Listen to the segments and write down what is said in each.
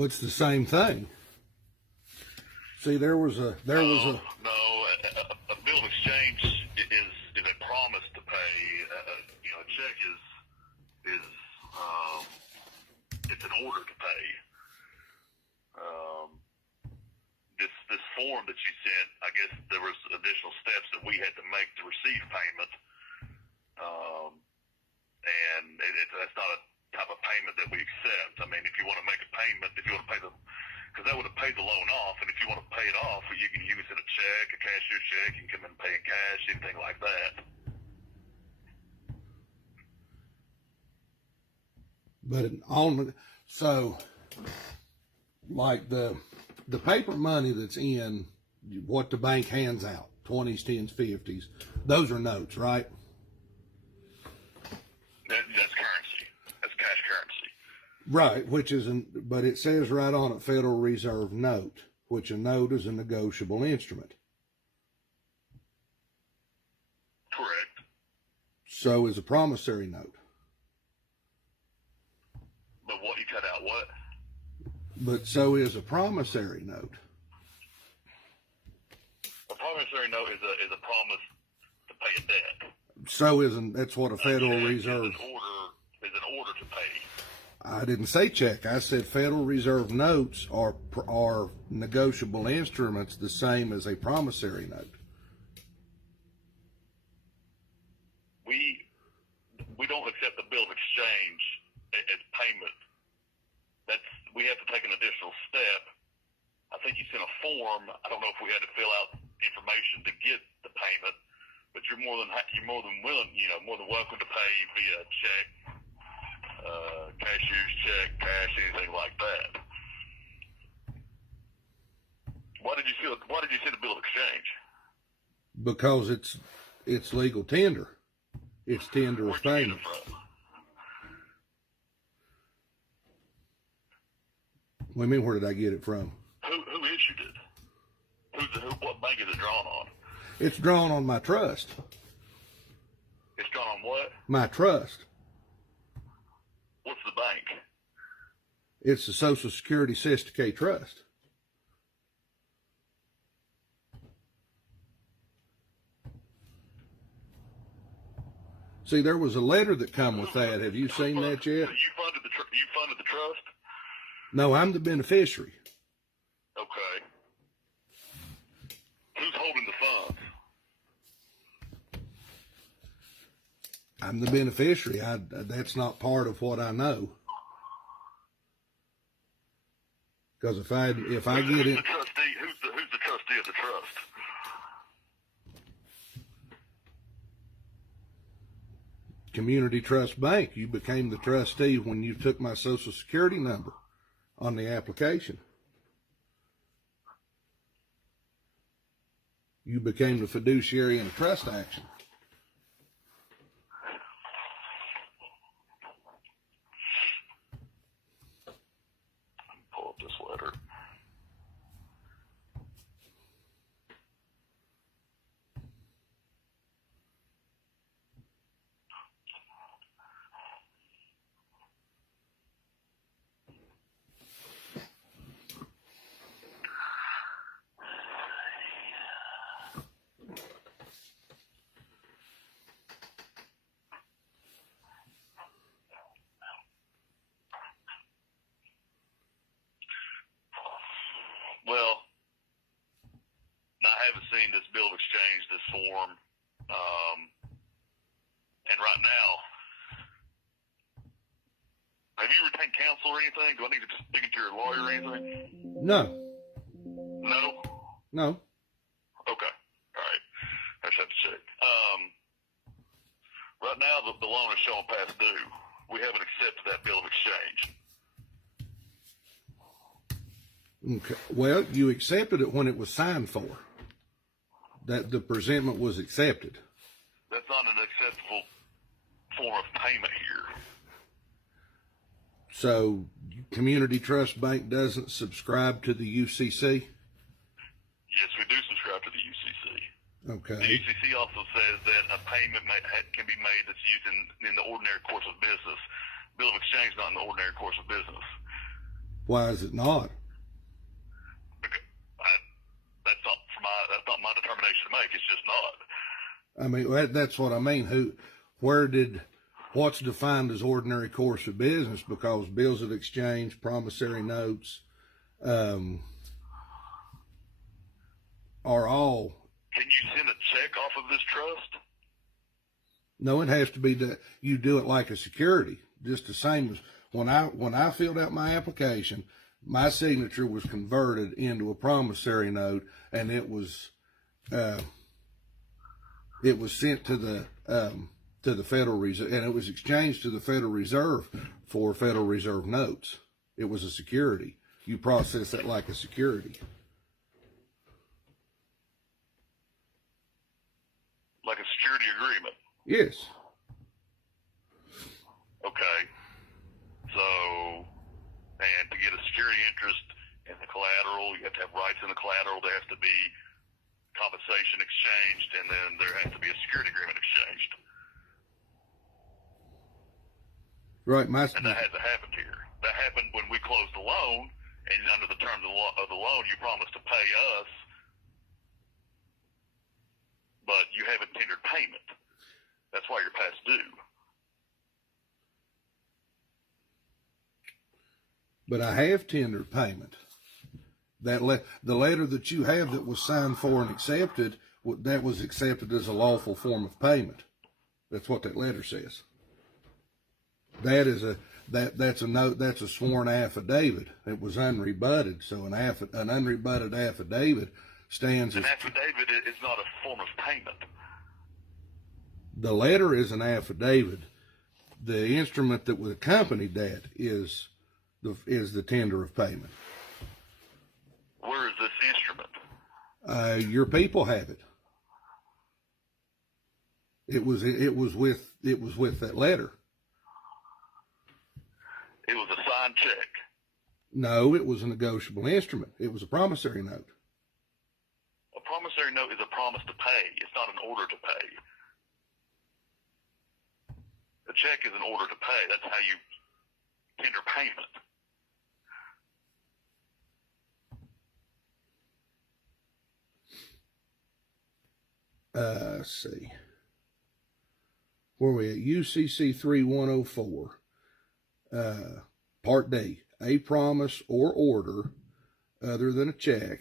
Well, it's the same thing. See, there was a No, a bill of exchange is a promise to pay. A check is it's an order to pay. This form that you sent, I guess there was additional steps that we had to make to receive payment, and that's not a type of payment that we accept. I mean, if you want to make a payment, if you want to pay because that would have paid the loan off, and if you want to pay it off, you can use it a check, a cashier's check, you can come in and pay in cash, anything like that. But so like the paper money that's in what the bank hands out, 20s, 10s, 50s, those are notes, right? That's currency. That's cash currency. Right, but it says right on it, Federal Reserve note, which a note is a negotiable instrument. Correct. So is a promissory note. But what you cut out, what? But so is a promissory note. A promissory note is a promise to pay a debt. So that's what a Federal Reserve is an order to pay. I didn't say check. I said Federal Reserve notes are negotiable instruments, the same as a promissory note. We don't accept the bill of exchange as payment. We have to take an additional step. I think you sent a form. I don't know if we had to fill out information to get the payment, but you're more than willing, more than welcome to pay via check, cashier's check, cash, anything like that. Why did you send a bill of exchange? Because it's legal tender. It's tender of payment. What do you mean, where did I get it from? Who issued it? What bank is it drawn on? It's drawn on my trust. It's drawn on what? My trust. What's the bank? It's the Social Security Sister K Trust. See, there was a letter that come with that. Have you seen that yet? So you funded the trust? No, I'm the beneficiary. Okay. Who's holding the funds? I'm the beneficiary. That's not part of what I know. Because if I get it, Who's the trustee of the trust? Community Trust Bank. You became the trustee when you took my Social Security number on the application. You became the fiduciary in a trust action. Pull up this letter. Well, I haven't seen this bill of exchange, this form, and right now, have you retained counsel or anything? Do I need to speak to your lawyer or anything? No. No? No. Okay. All right. I just have to check. Right now, the loan is showing past due. We haven't accepted that bill of exchange. Okay. Well, you accepted it when it was signed for. That the presentment was accepted. That's not an acceptable form of payment here. So, Community Trust Bank doesn't subscribe to the UCC? Yes, we do subscribe to the UCC. Okay. The UCC also says that a payment can be made that's used in the ordinary course of business. Bill of exchange not in the ordinary course of business. Why is it not? That's not my determination to make. It's just not. I mean, that's what I mean. What's defined as ordinary course of business? Because bills of exchange, promissory notes, are all. Can you send a check off of this trust? No, it has to be you do it like a security, just the same as when I filled out my application, my signature was converted into a promissory note, and it was sent to the Federal Reserve, and it was exchanged to the Federal Reserve for Federal Reserve notes. It was a security. You process that like a security. Like a security agreement? Yes. Okay. So, and to get a security interest in the collateral, you have to have rights in the collateral. There has to be compensation exchanged, and then there has to be a security agreement exchanged. Right. And that hasn't happened here. That happened when we closed the loan, and under the terms of the loan, you promised to pay us, but you haven't tendered payment. That's why you're past due. But I have tendered payment. The letter that you have that was signed for and accepted, that was accepted as a lawful form of payment. That's what that letter says. That's a note. That's a sworn affidavit. It was unrebutted. So an unrebutted affidavit stands as. An affidavit is not a form of payment. The letter is an affidavit. The instrument that would accompany that is the tender of payment. Where is this instrument? Your people have it. It was with that letter. It was a signed check. No, it was a negotiable instrument. It was a promissory note. A promissory note is a promise to pay. It's not an order to pay. A check is an order to pay. That's how you tender payment. Let's see. Where are we at? UCC 3104. Part D. A promise or order other than a check.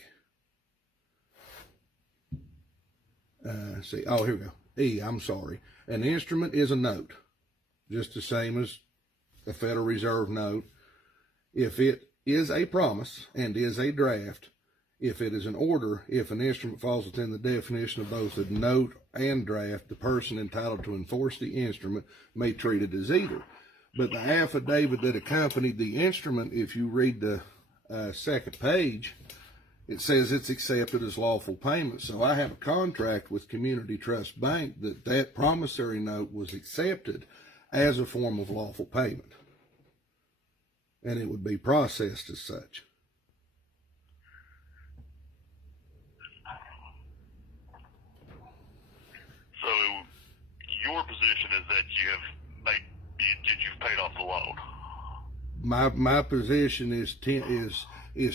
See. Oh, here we go. E. I'm sorry. An instrument is a note, just the same as a Federal Reserve note. If it is a promise and is a draft, if it is an order, if an instrument falls within the definition of both a note and draft, the person entitled to enforce the instrument may treat it as either. But the affidavit that accompanied the instrument, if you read the second page, it says it's accepted as lawful payment. So I have a contract with Community Trust Bank that promissory note was accepted as a form of lawful payment. And it would be processed as such. So your position is that you've paid off the loan. My position is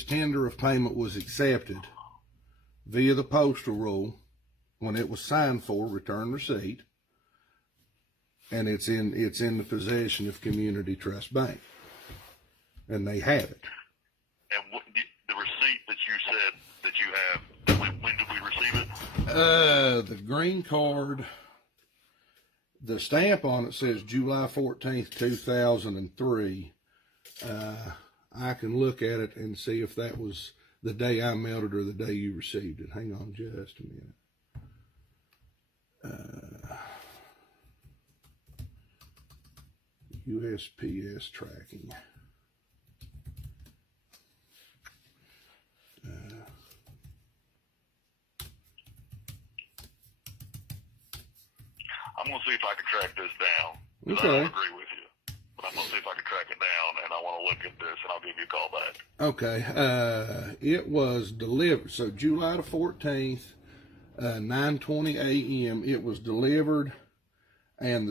tender of payment was accepted via the postal rule when it was signed for, return receipt, and it's in the possession of Community Trust Bank, and they have it. And what, the receipt that you said that you have, when did we receive it? The green card, the stamp on it says July 14th, 2003. I can look at it and see if that was the day I mailed it or the day you received it. Hang on just a minute. USPS tracking. I'm going to see if I can track this down. Okay. I don't agree with you. But I'm going to see if I can track it down, and I want to look at this, and I'll give you a call back. Okay. It was delivered. So July the 14th, 9:20 a.m. It was delivered, and